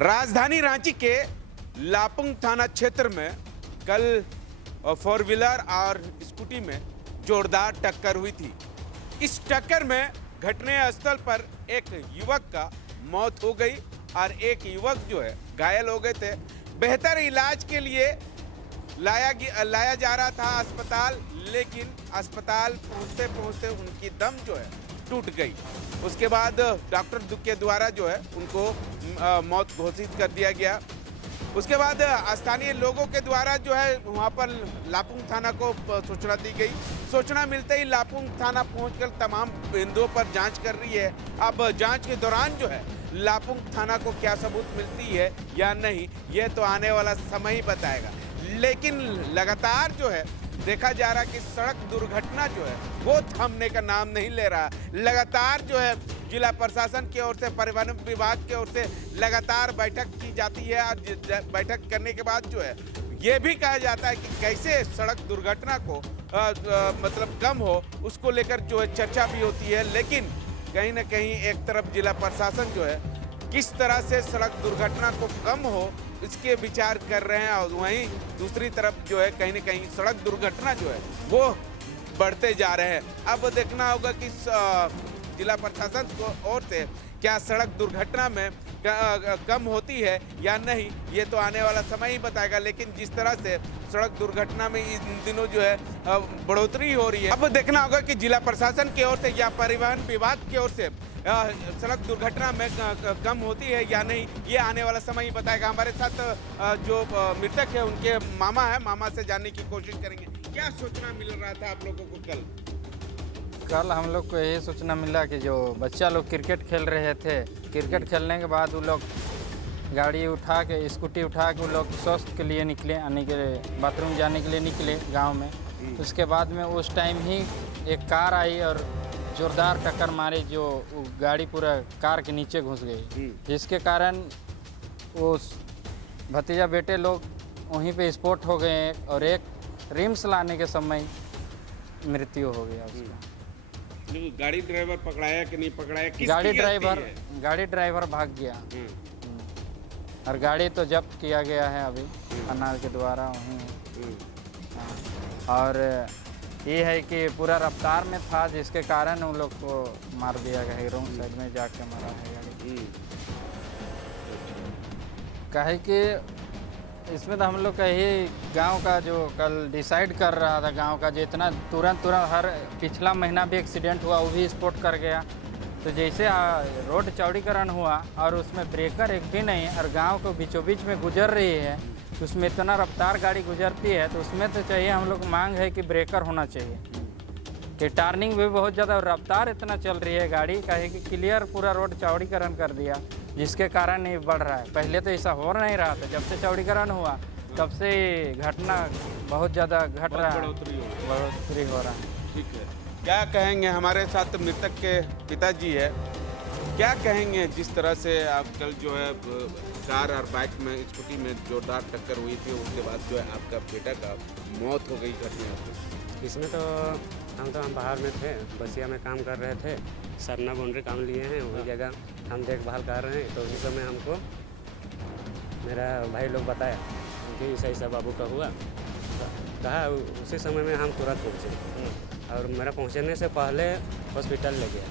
राजधानी रांची के लापुंग थाना क्षेत्र में कल फोर व्हीलर और स्कूटी में जोरदार टक्कर हुई थी। इस टक्कर में घटनास्थल पर एक युवक का मौत हो गई और एक युवक जो है घायल हो गए थे। बेहतर इलाज के लिए लाया जा रहा था अस्पताल, लेकिन अस्पताल पहुंचते पहुंचते उनकी दम जो है टूट गई। उसके बाद डॉक्टर के द्वारा जो है उनको मौत घोषित कर दिया गया। उसके बाद स्थानीय लोगों के द्वारा जो है वहाँ पर लापुंग थाना को सूचना दी गई। सूचना मिलते ही लापुंग थाना पहुंचकर तमाम बिंदुओं पर जांच कर रही है। अब जांच के दौरान जो है लापुंग थाना को क्या सबूत मिलती है या नहीं, यह तो आने वाला समय ही बताएगा। लेकिन लगातार जो है देखा जा रहा है कि सड़क दुर्घटना जो है वो थमने का नाम नहीं ले रहा। लगातार जो है जिला प्रशासन की ओर से, परिवहन विभाग की ओर से लगातार बैठक की जाती है और बैठक करने के बाद जो है ये भी कहा जाता है कि कैसे सड़क दुर्घटना को मतलब कम हो, उसको लेकर जो है चर्चा भी होती है। लेकिन कहीं ना कहीं एक तरफ जिला प्रशासन जो है किस तरह से सड़क दुर्घटना को कम हो इसके विचार कर रहे हैं, और वहीं दूसरी तरफ जो है कहीं ना कहीं सड़क दुर्घटना जो है वो बढ़ते जा रहे हैं। अब देखना होगा कि जिला प्रशासन को ओर से क्या सड़क दुर्घटना में कम होती है या नहीं, ये तो आने वाला समय ही बताएगा। लेकिन जिस तरह से सड़क दुर्घटना में इन दिनों जो है बढ़ोतरी हो रही है, अब देखना होगा कि जिला प्रशासन की ओर से या परिवहन विभाग की ओर से सड़क दुर्घटना में कम होती है या नहीं, ये आने वाला समय ही बताएगा। हमारे साथ जो मृतक है उनके मामा है, मामा से जानने की कोशिश करेंगे क्या सूचना मिल रहा था आप लोगों को कल हम लोग को यही सूचना मिला कि जो बच्चा लोग क्रिकेट खेल रहे थे, क्रिकेट खेलने के बाद वो लोग गाड़ी उठा के, स्कूटी उठा के वो लोग स्वास्थ्य के लिए निकले, आने के बाथरूम जाने के लिए निकले गांव में। उसके बाद में उस टाइम ही एक कार आई और जोरदार टक्कर मारी, जो गाड़ी पूरा कार के नीचे घुस गई, जिसके कारण वो भतीजा बेटे लोग वहीं पे स्पॉट हो गए और एक रिम्स लाने के समय मृत्यु हो गया उसका। गाड़ी ड्राइवर पकड़ाया कि नहीं पकड़ाया? गाड़ी ड्राइवर भाग गया और गाड़ी तो जब्त किया गया है अभी थाना के द्वारा वहीं। और ये है कि पूरा रफ्तार में था, जिसके कारण उन लोग को मार दिया गया है, रोंग साइड में जाके मारा है गाड़ी। काहे कि इसमें तो हम लोग का यही गांव का जो कल डिसाइड कर रहा था, गांव का जो इतना तुरंत हर पिछला महीना भी एक्सीडेंट हुआ, वो भी स्पॉट कर गया। तो जैसे रोड चौड़ीकरण हुआ और उसमें ब्रेकर एक भी नहीं और गांव को बीचों बीच में गुजर रही है, तो उसमें इतना रफ्तार गाड़ी गुजरती है, तो उसमें तो चाहिए, हम लोग मांग है कि ब्रेकर होना चाहिए। कि टर्निंग भी बहुत ज़्यादा, रफ्तार इतना चल रही है गाड़ी, काहे कि क्लियर पूरा रोड चौड़ीकरण कर दिया, जिसके कारण ये बढ़ रहा है। पहले तो ऐसा हो नहीं रहा था, जब से चौड़ीकरण हुआ तब से घटना बहुत ज़्यादा घट रहा है, बढ़ोतरी हो रहा है। ठीक है, क्या कहेंगे? हमारे साथ मृतक के पिताजी है, क्या कहेंगे जिस तरह से आप कल जो है कार और बाइक में, स्कूटी में जोरदार टक्कर हुई थी, उसके बाद जो है आपका बेटा का मौत हो गई घटना में? इसमें तो हम बाहर में थे, बसिया में काम कर रहे थे, सरना बाउंड्री काम लिए हैं, वही जगह हम देखभाल कर रहे हैं। तो उसी समय हमको मेरा भाई लोग बताया कि ऐसा बाबू का हुआ, कहा। उसी समय में हम तुरंत पहुँचे और मेरा पहुँचने से पहले हॉस्पिटल ले गया।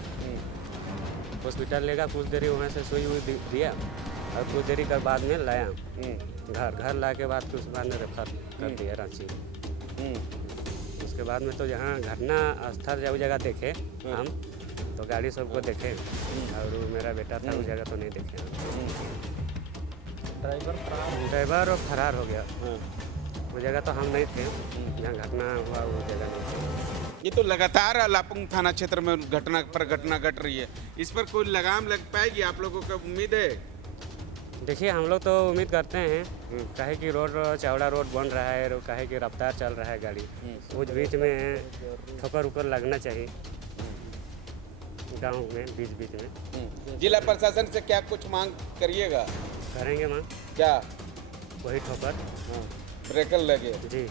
हॉस्पिटल लेगा, कुछ देरी वहाँ से सुई हुई दिया और कुछ देरी कर बाद में लाया घर ला के बाद कुछ बाद में रेफर कर दिया रांची। उसके बाद में तो जहाँ घटना स्थल जब जगह देखे हम, तो गाड़ी सबको देखे और मेरा बेटा था उस जगह तो नहीं देखे। ड्राइवर फरार हो गया, वो जगह तो हम नहीं थे, जहाँ घटना हुआ वो जगह नहीं थे। ये तो लगातार लापुंग थाना क्षेत्र में घटना पर घटना घट रही है, इस पर कोई लगाम लग पाएगी? आप लोगों को उम्मीद है? देखिए, हम लोग तो उम्मीद करते हैं, काहे कि रोड चौड़ा रोड बन रहा है, काहे कि रफ्तार चल रहा है गाड़ी, कुछ बीच में ठोकर उकर लगना चाहिए गांव में, बीच में। जिला प्रशासन से क्या कुछ मांग करिएगा? करेंगे मांग। क्या? वही ठोकर ब्रेकर लगे। जी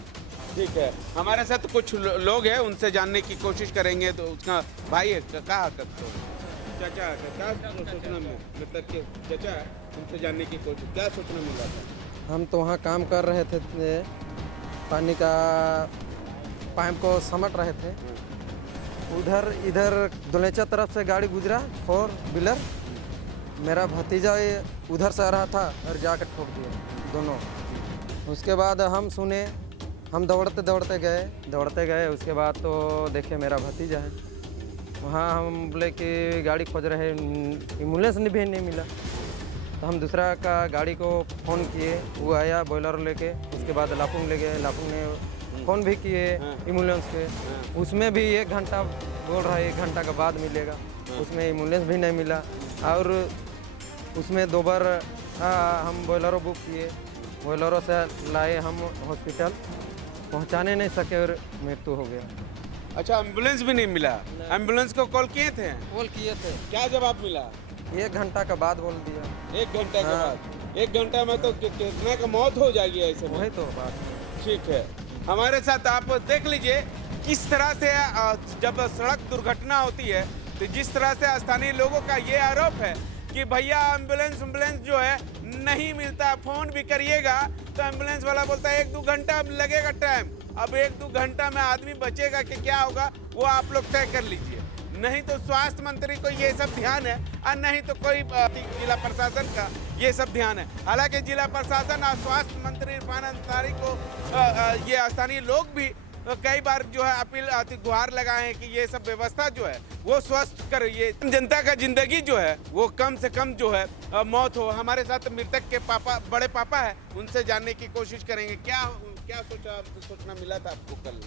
ठीक है, हमारे साथ कुछ लोग हैं, उनसे जानने की कोशिश करेंगे। तो उसका भाई है, कहा चाचा क्या सोचना मतलब कि चाचा उनसे जानने की कोशिश क्या सोचना मिल रहा था? हम तो वहाँ काम कर रहे थे, पानी का पाइप को समट रहे थे। उधर इधर दुलेचा तरफ से गाड़ी गुजरा 4 व्हीलर, मेरा भतीजा उधर से आ रहा था और जाकर ठोक दिया दोनों। उसके बाद हम सुने, हम दौड़ते गए। उसके बाद तो देखे मेरा भतीजा है वहाँ। हम बोले कि गाड़ी खोज रहे, एम्बुलेंस भी नहीं मिला, तो हम दूसरा का गाड़ी को फ़ोन किए, वो आया बॉयलर लेके। उसके बाद लापुंग ले गए, लापुंग ने फ़ोन भी किए एम्बुलेंस के। उसमें भी 1 घंटा बोल रहा है, 1 घंटा के बाद मिलेगा। उसमें एम्बुलेंस भी नहीं मिला और उसमें 2 बार हम बॉयलरों बुक किए, बॉयलरों से लाए हम हॉस्पिटल, पहुंचाने नहीं सके और मृत्यु हो गया। अच्छा एम्बुलेंस भी नहीं मिला? एम्बुलेंस को कॉल किए थे? कॉल किए थे, क्या जवाब मिला? 1 घंटा के बाद बोल दिया। 1 घंटे के बाद? 1 घंटा में तो कितने का मौत हो जाएगी ऐसे में? वही तो बात। ठीक है, हमारे साथ आप देख लीजिए किस तरह से जब सड़क दुर्घटना होती है तो जिस तरह से स्थानीय लोगों का ये आरोप है कि भैया एम्बुलेंस जो है नहीं मिलता, फोन भी करिएगा तो एम्बुलेंस वाला बोलता है 1-2 घंटा लगेगा टाइम। अब 1-2 घंटा में आदमी बचेगा कि क्या होगा वो आप लोग तय कर लीजिए। नहीं तो स्वास्थ्य मंत्री को ये सब ध्यान है और नहीं तो कोई जिला प्रशासन का ये सब ध्यान है। हालांकि जिला प्रशासन और स्वास्थ्य मंत्री इरफान अंसारी को ये स्थानीय लोग भी कई बार जो है अपील गुहार लगाए हैं कि ये सब व्यवस्था जो है वो स्वस्थ करे, जनता का जिंदगी जो है वो कम से कम जो है मौत हो। हमारे साथ मृतक के पापा, बड़े पापा है, उनसे जानने की कोशिश करेंगे। क्या सोचना मिला था आपको कल?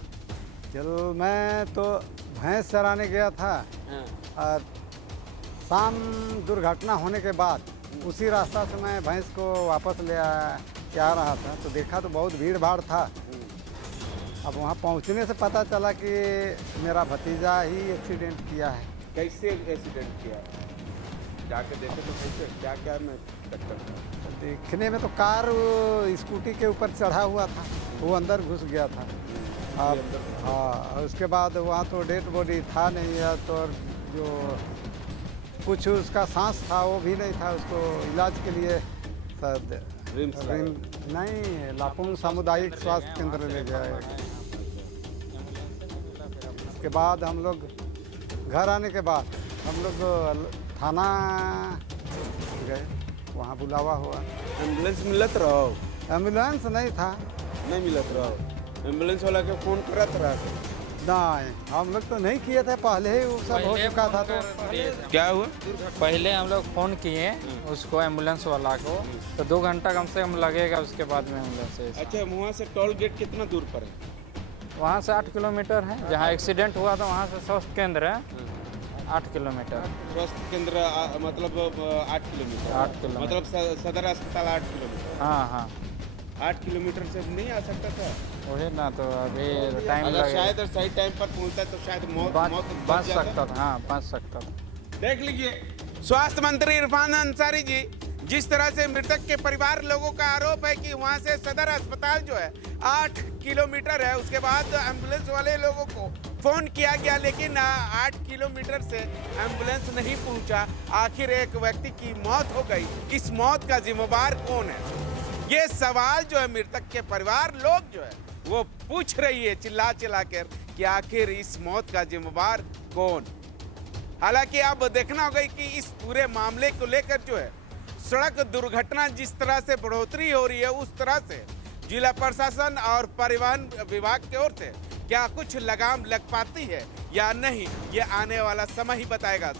चलो मैं तो भैंस चराने गया था और शाम दुर्घटना होने के बाद उसी रास्ता से मैं भैंस को वापस ले आ रहा था तो देखा तो बहुत भीड़ भाड़ था। अब वहाँ पहुँचने से पता चला कि मेरा भतीजा ही एक्सीडेंट किया है। कैसे एक्सीडेंट किया? जाके देखे तो कैसे क्या में टक्कर? देखने में तो कार स्कूटी के ऊपर चढ़ा हुआ था, वो अंदर घुस गया था। अब हाँ, उसके बाद वहाँ तो डेड बॉडी था नहीं है, तो जो कुछ उसका सांस था वो भी नहीं था, उसको इलाज के लिए नहीं लापुंग सामुदायिक स्वास्थ्य केंद्र ले गया। उसके बाद हम लोग घर आने के बाद हम लोग थाना गए, वहाँ बुलावा हुआ। एम्बुलेंस मिलत रहो? एम्बुलेंस नहीं था। नहीं मिलत रहो? एम्बुलेंस वाला के फोन करत रहा? नहीं, हम लोग तो नहीं किए थे, पहले ही वो सब हो चुका था। तो क्या हुआ? पहले हम लोग फ़ोन किए उसको, एम्बुलेंस वाला को, तो 2 घंटा कम से कम लगेगा, उसके बाद में एम्बुलेंस। अच्छा, वहाँ से टोल गेट कितना दूर पर है? वहाँ से 8 किलोमीटर है। जहाँ एक्सीडेंट हुआ था वहाँ से स्वास्थ्य केंद्र है 8 किलोमीटर। स्वास्थ्य केंद्र मतलब 8 किलोमीटर? 8 किलोमीटर मतलब सदर अस्पताल 8 किलोमीटर? हाँ 8 किलोमीटर से नहीं आ सकता था? वही ना, तो अभी टाइम अगर शायद सही टाइम पर पहुंचता तो शायद मौत बच सकता था। हाँ, बच सकता था। देख लीजिए स्वास्थ्य मंत्री इरफान अंसारी जी, जिस तरह से मृतक के परिवार लोगों का आरोप है कि वहां से सदर अस्पताल जो है 8 किलोमीटर है। उसके बाद एम्बुलेंस वाले लोगों को फोन किया गया लेकिन 8 किलोमीटर से एम्बुलेंस नहीं पहुंचा। आखिर एक व्यक्ति की मौत हो गई, इस मौत का जिम्मेवार कौन है? ये सवाल जो है मृतक के परिवार लोग जो है वो पूछ रही है चिल्ला कर कि आखिर इस मौत का जिम्मेवार कौन। हालांकि अब देखना होगा कि इस पूरे मामले को लेकर जो है सड़क दुर्घटना जिस तरह से बढ़ोतरी हो रही है उस तरह से जिला प्रशासन और परिवहन विभाग की ओर से क्या कुछ लगाम लग पाती है या नहीं, ये आने वाला समय ही बताएगा।